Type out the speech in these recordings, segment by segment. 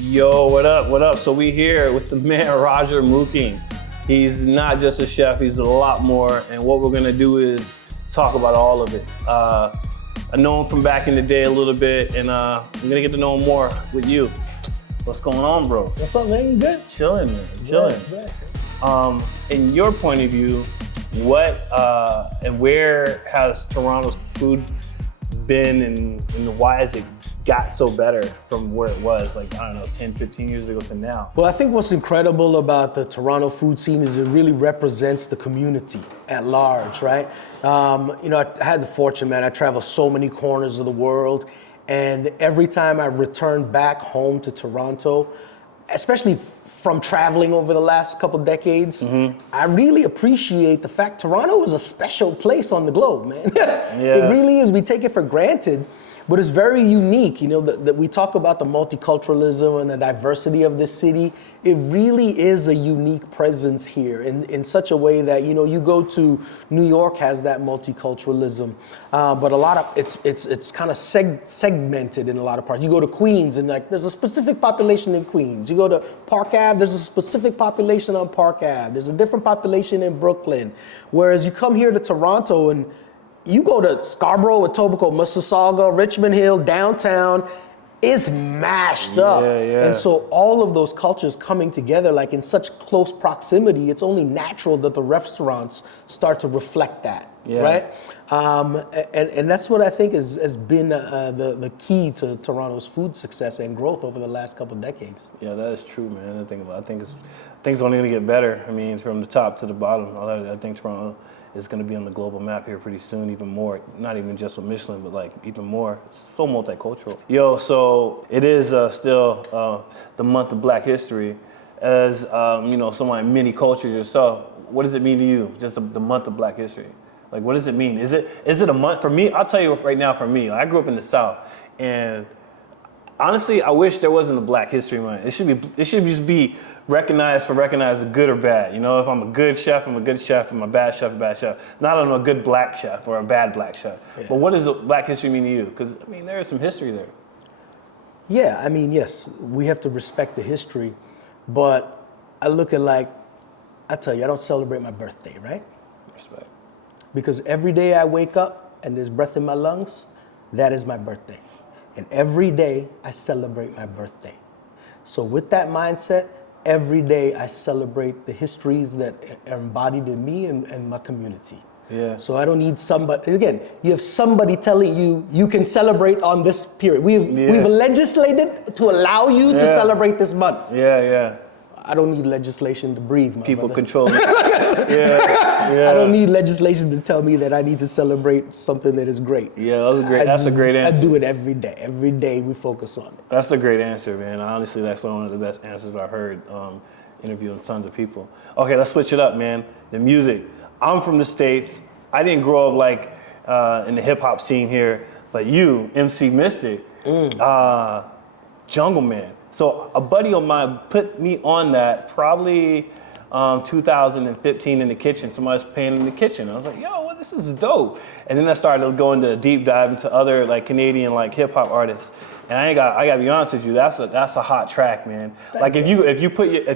Yo, what up, what up? So we here with the man, Roger Mooking. He's not just a chef, he's a lot more. And what we're gonna do is talk about all of it. I know him from back in the day a little bit, and I'm gonna get to know him more with you. What's going on, bro? What's up, man? You good? Just chilling, man, chilling. In your point of view, what and where has Toronto's food been, and why has it got so better from where it was, like, I don't know, 10, 15 years ago to now? Well, I think what's incredible about the Toronto food scene is it really represents the community at large, right? I had the fortune, man, I travel so many corners of the world, and every time I return back home to Toronto, especially from traveling over the last couple decades, I really appreciate the fact Toronto is a special place on the globe, man. It really is. We take it for granted, but it's very unique. You know, that we talk about the multiculturalism and the diversity of this city. It really is a unique presence here in such a way that, you know, you go to New York has that multiculturalism, but a lot of it's kind of segmented in a lot of parts. You go to Queens and like there's a specific population in Queens. You go to Park Ave, there's a specific population on Park Ave. There's a different population in Brooklyn. Whereas you come here to Toronto and you go to Scarborough, Etobicoke, Mississauga, Richmond Hill, downtown, it's mashed up. And so all of those cultures coming together like in such close proximity, it's only natural that the restaurants start to reflect that, right? And that's what I think has been the key to Toronto's food success and growth over the last couple of decades. Yeah, that is true, man. I think it's only gonna get better. I mean, from the top to the bottom. I think Toronto is going to be on the global map here pretty soon, even more, not even just with Michelin, but like even more, so multicultural. Yo, so it is still the month of Black History. As someone in many cultures yourself, what does it mean to you, just the month of Black History? Like, what does it mean? Is it a month? For me, I'll tell you right now, for me, I grew up in the South, and honestly, I wish there wasn't a Black History Month. It should just be recognized good or bad. You know, if I'm a good chef, I'm a good chef. If I'm a bad chef, not I'm a good Black chef or a bad Black chef. But what does Black History mean to you? Because, I mean, there is some history there. Yeah, I mean, yes, we have to respect the history, but I look at I tell you, I don't celebrate my birthday, right? Respect. Because every day I wake up and there's breath in my lungs, that is my birthday. And every day I celebrate my birthday. So with that mindset, every day I celebrate the histories that are embodied in me and my community. Yeah. So I don't need somebody, again, you have somebody telling you you can celebrate on this period. We've legislated to allow you to celebrate this month. I don't need legislation to breathe, my People brother. control it. I don't need legislation to tell me that I need to celebrate something that is great. Yeah, that's a great answer. I do it every day. Every day we focus on it. That's a great answer, man. Honestly, that's one of the best answers I've heard interviewing tons of people. Okay, let's switch it up, man. The music. I'm from the States. I didn't grow up in the hip hop scene here, but you, MC Mystic, Jungle Man. So a buddy of mine put me on that probably 2015 in the kitchen. Somebody was playing in the kitchen. I was like, yo, this is dope. And then I started going to a deep dive into other like Canadian like hip hop artists. And I gotta be honest with you, that's a hot track, man. Like if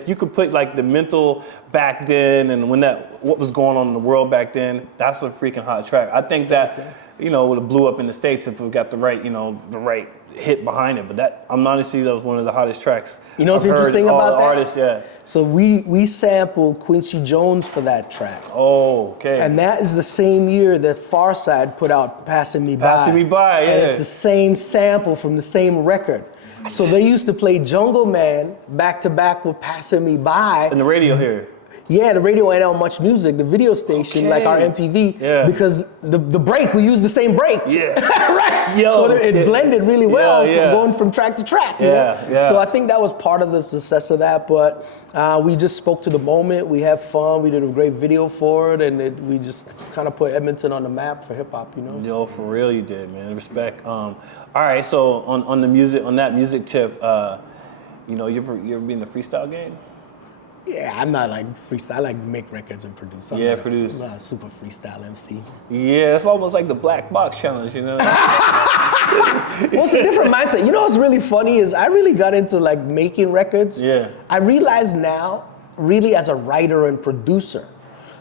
you could put like the mental back then and what was going on in the world back then, that's a freaking hot track. I think that would have blew up in the States if we got the right hit behind it, but I'm honestly, that was one of the hottest tracks. You know what's interesting about that? Artists, So we sampled Quincy Jones for that track. Oh, okay. And that is the same year that Pharcyde put out Passing Me By. Passing Me By, yeah. And it's the same sample from the same record. So they used to play Jungle Man back to back with Passing Me By. And the radio here. Yeah, the radio and on Much Music, the video station, like our MTV, because the break, we used the same break. Yeah. Right? So it blended really well from going from track to track. So I think that was part of the success of that, but we just spoke to the moment, we had fun, we did a great video for it, and we just kind of put Edmonton on the map for hip hop, you know? Yo, for real you did, man, respect. All right, so on that music tip, you're in the freestyle game? Yeah, I'm not like freestyle. I like make records and produce. Produce. I'm not a super freestyle MC. Yeah, it's almost like the black box challenge, you know? Well, it's a different mindset. You know what's really funny is I really got into like making records. Yeah. I realize now, really as a writer and producer.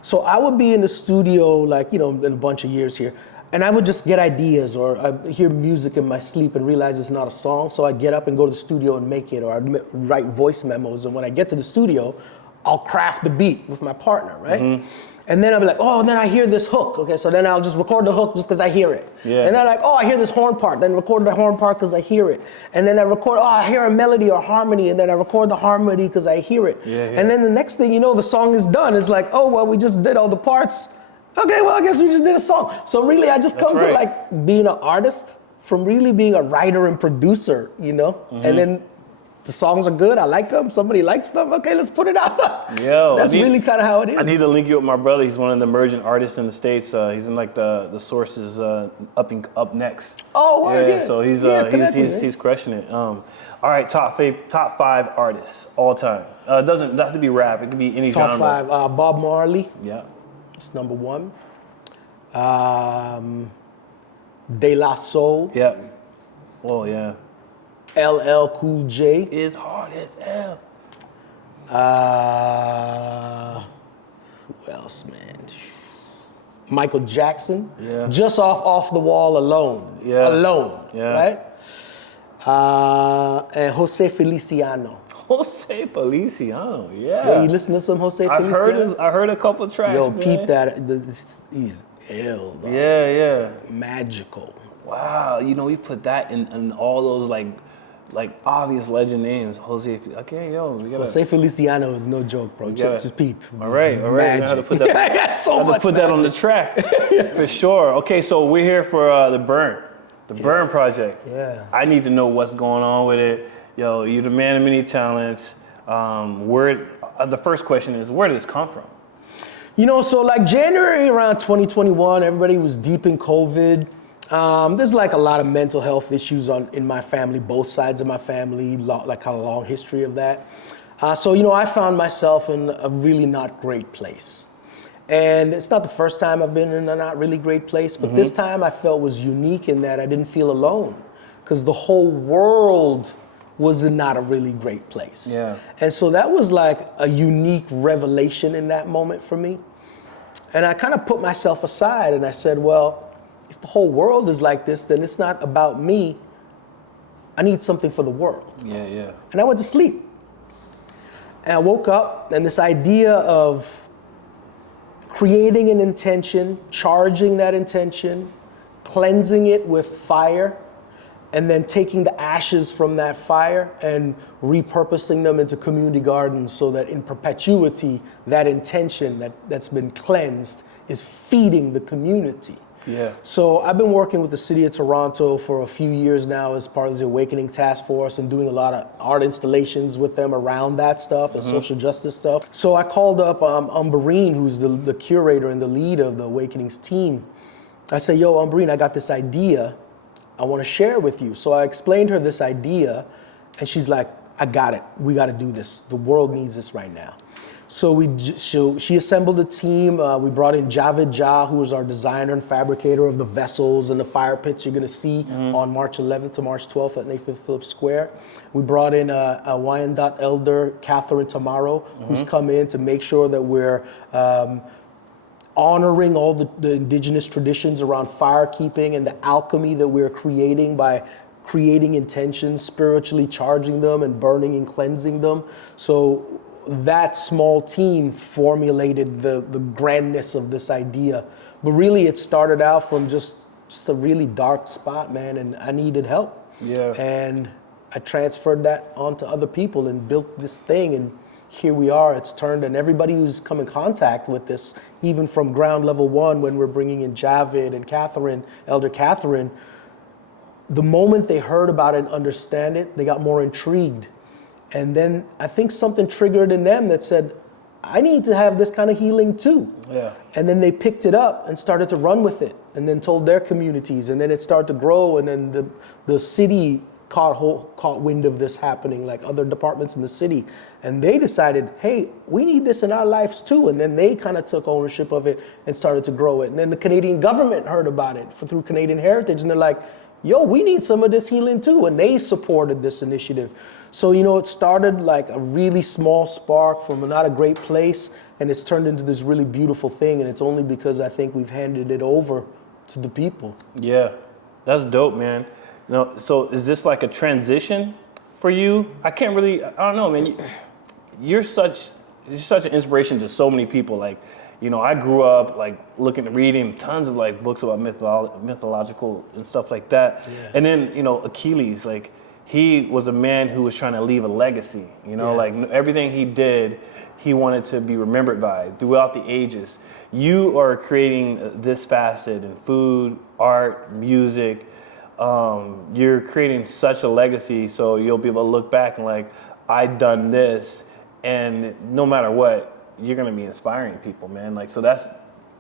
So I would be in the studio, like, in a bunch of years here, and I would just get ideas, or I hear music in my sleep and realize it's not a song. So I'd get up and go to the studio and make it, or I'd write voice memos. And when I get to the studio, I'll craft the beat with my partner, right? Mm-hmm. And then I'll be like, oh, then I hear this hook. Okay, so then I'll just record the hook just because I hear it. Yeah. And then like, oh, I hear this horn part. Then record the horn part because I hear it. And then I record, oh, I hear a melody or harmony. And then I record the harmony because I hear it. Yeah. And then the next thing you know, the song is done. It's like, oh, well, we just did all the parts. Okay, well, I guess we just did a song. So really, I just come to like being an artist from really being a writer and producer, Mm-hmm. And then the songs are good. I like them. Somebody likes them. Okay, let's put it out. Yo, that's really kind of how it is. I need to link you with my brother. He's one of the emerging artists in the States. He's in like the Sources up next. Oh, wow, yeah. So he's crushing it. All right, top 5 artists all time. It doesn't have to be rap. It could be any genre. Top 5. Bob Marley. Yeah. It's number 1. De La Soul. Yeah. Oh yeah. LL Cool J. Is hard as hell. Who else, man? Michael Jackson. Yeah. Just off the wall alone. Yeah. Alone. Yeah. Right? And Jose Feliciano. Jose Feliciano, yeah. Yeah, you listen to some Jose Feliciano? I heard a couple of tracks. Yo, man. peep that. He's ill, dog. Yeah. Magical. Wow, we put that in all those like obvious legend names. Jose. Okay, yo, we gotta. Jose Feliciano is no joke, bro. Just peep. All right. I had to put that. I got so much. Put that on the track for sure. Okay, so we're here for the Burn, Burn project. Yeah. I need to know what's going on with it. Yo, you're the man of many talents. The first question is, where did this come from? So like January around 2021, everybody was deep in COVID. There's like a lot of mental health issues in my family, both sides of my family, like kind of long history of that. So I found myself in a really not great place. And it's not the first time I've been in a not really great place, but this time I felt was unique in that I didn't feel alone, because the whole world was not a really great place. Yeah. And so that was like a unique revelation in that moment for me. And I kind of put myself aside and I said, well, if the whole world is like this, then it's not about me. I need something for the world. Yeah. And I went to sleep. And I woke up, and this idea of creating an intention, charging that intention, cleansing it with fire, and then taking the ashes from that fire and repurposing them into community gardens so that in perpetuity, that intention that's been cleansed is feeding the community. Yeah. So I've been working with the city of Toronto for a few years now as part of the Awakening Task Force and doing a lot of art installations with them around that stuff and social justice stuff. So I called up Umberine, who's the curator and the lead of the Awakenings team. I said, yo, Umberine, I got this idea I want to share with you. So I explained her this idea, and she's like, I got it. We got to do this. The world needs this right now. So she assembled a team. We brought in Javed Jah, who is our designer and fabricator of the vessels and the fire pits you're going to see on March 11th to March 12th at Nathan Phillip Square. We brought in a Wyandotte elder, Catherine Tamaro, who's come in to make sure that we're honoring all the indigenous traditions around firekeeping and the alchemy that we're creating by creating intentions, spiritually charging them and burning and cleansing them. So that small team formulated the grandness of this idea. But really it started out from just a really dark spot, man, and I needed help. Yeah. And I transferred that onto other people and built this thing, and here we are. It's turned, and everybody who's come in contact with this, even from ground level one, when we're bringing in Javed and Catherine, Elder Catherine, the moment they heard about it and understand it, they got more intrigued. And then I think something triggered in them that said, I need to have this kind of healing too. Yeah. And then they picked it up and started to run with it, and then told their communities, and then it started to grow, and then the city caught wind of this happening, like other departments in the city, and they decided, hey, we need this in our lives too. And then they kind of took ownership of it and started to grow it. And then the Canadian government heard about it through Canadian Heritage, and they're like, yo, we need some of this healing too. And they supported this initiative. So, it started like a really small spark from not a great place, and it's turned into this really beautiful thing. And it's only because I think we've handed it over to the people. Yeah, that's dope, man. So is this like a transition for you? I don't know, man. You're such an inspiration to so many people. Like, I grew up like reading tons of like books about mythological and stuff like that. Yeah. And then, Achilles, like he was a man who was trying to leave a legacy, like everything he did, he wanted to be remembered by throughout the ages. You are creating this facet in food, art, music. You're creating such a legacy, so you'll be able to look back and like, I done this, and no matter what, you're gonna be inspiring people, man. Like, so that's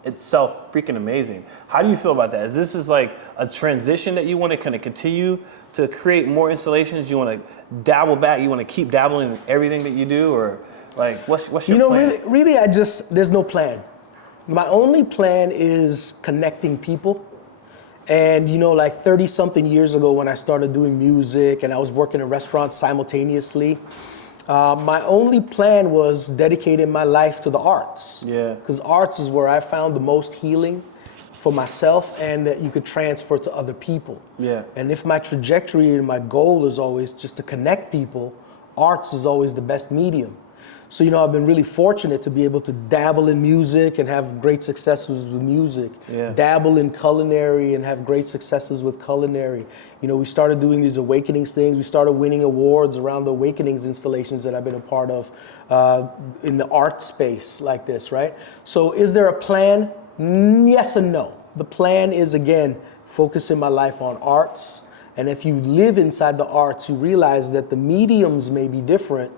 itself freaking amazing. How do you feel about that? Is this like a transition that you want to kind of continue to create more installations? You want to dabble back? You want to keep dabbling in everything that you do, or like, what's your plan? Really, there's no plan. My only plan is connecting people. And like 30 something years ago when I started doing music and I was working in restaurants simultaneously, my only plan was dedicating my life to the arts. Yeah. Because arts is where I found the most healing for myself and that you could transfer to other people. Yeah. And if my trajectory and my goal is always just to connect people, arts is always the best medium. So, I've been really fortunate to be able to dabble in music and have great successes with music. Yeah. Dabble in culinary and have great successes with culinary. We started doing these Awakenings things. We started winning awards around the Awakenings installations that I've been a part of in the art space like this, right? So is there a plan? Yes and no. The plan is, again, focusing my life on arts. And if you live inside the arts, you realize that the mediums may be different,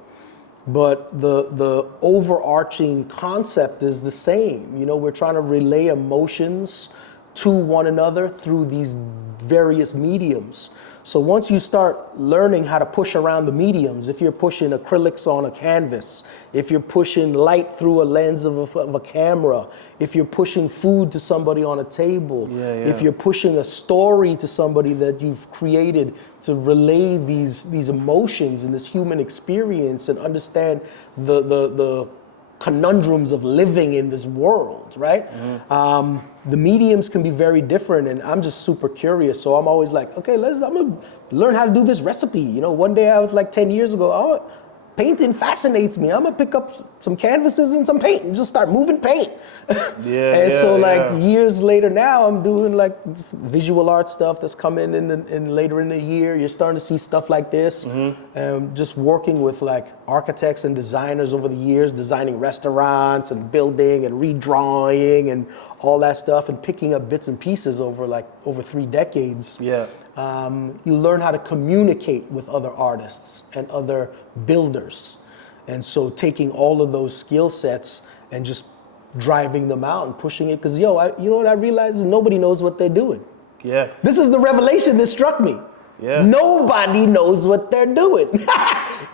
but the overarching concept is the same. We're trying to relay emotions to one another through these various mediums. So once you start learning how to push around the mediums, if you're pushing acrylics on a canvas, if you're pushing light through a lens of a camera, if you're pushing food to somebody on a table, if you're pushing a story to somebody that you've created to relay these emotions and this human experience and understand the conundrums of living in this world, right? Mm-hmm. The mediums can be very different, and I'm just super curious. So I'm always like, okay, I'm gonna learn how to do this recipe. One day I was like 10 years ago, painting fascinates me. I'm gonna pick up some canvases and some paint and just start moving paint. Years later now, I'm doing like this visual art stuff that's coming in later in the year. You're starting to see stuff like this. Mm-hmm. Just working with like architects and designers over the years, designing restaurants and building and redrawing and all that stuff, and picking up bits and pieces over 3 decades. Yeah. You learn how to communicate with other artists and other builders. And so taking all of those skill sets and just driving them out and pushing it. Because, you know what I realized is nobody knows what they're doing. Yeah. This is the revelation that struck me. Yeah. Nobody knows what they're doing.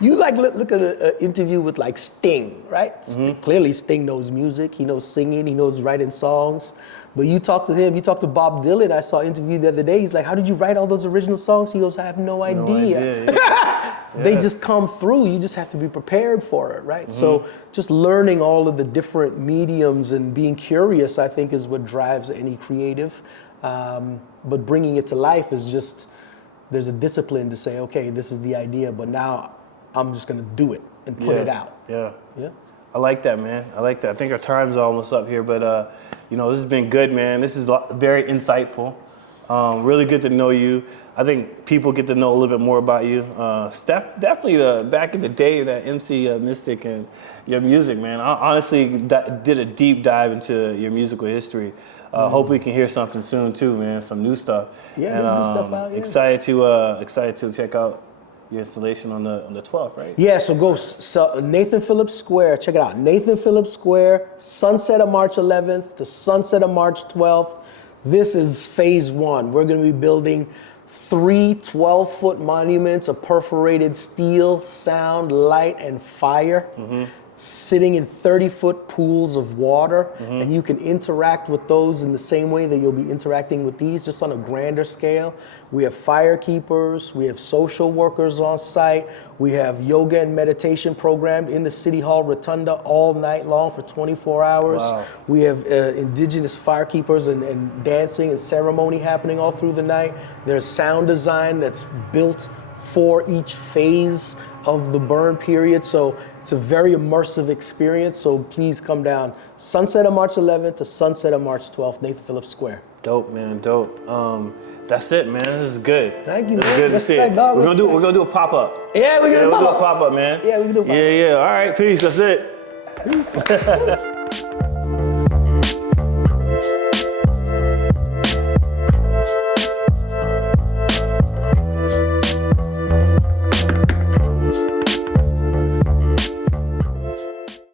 You look at an interview with like Sting, right? Mm-hmm. Clearly Sting knows music, he knows singing, he knows writing songs. But you talk to him, you talk to Bob Dylan. I saw an interview the other day. He's like, how did you write all those original songs? He goes, I have no idea. Yeah. They just come through. You just have to be prepared for it, right? Mm-hmm. So just learning all of the different mediums and being curious, I think, is what drives any creative. But bringing it to life is just, there's a discipline to say, okay, this is the idea, but now I'm just going to do it and put it out. Yeah. Yeah. I like that, man. I like that. I think our time's almost up here, but this has been good, man. This is very insightful. Really good to know you. I think people get to know a little bit more about you. Definitely back in the day, that MC Mystic and your music, man. I honestly did a deep dive into your musical history. Hope we can hear something soon too, man. Some new stuff. Yeah, there's new stuff out. Yeah. Excited to check out your installation on the 12th, right? Yeah, so go Nathan Phillip Square. Check it out. Nathan Phillip Square, sunset of March 11th to sunset of March 12th. This is phase 1. We're going to be building 3 12-foot monuments of perforated steel, sound, light, and fire, sitting in 30-foot pools of water, and you can interact with those in the same way that you'll be interacting with these, just on a grander scale. We have fire keepers, we have social workers on site, we have yoga and meditation programmed in the City Hall Rotunda all night long for 24 hours. Wow. We have indigenous fire keepers and dancing and ceremony happening all through the night. There's sound design that's built for each phase of the burn period. So it's a very immersive experience. So please come down. Sunset of March 11th to sunset of March 12th, Nathan Phillip Square. Dope, man, dope. That's it, man. This is good. Thank you, This is man. good to see it. Respect, dog, We're respect. gonna do a pop up. Yeah, we're gonna We'll do a pop up. pop up, man. Yeah, we can do a pop-up. Yeah. All right, peace. That's it. Peace.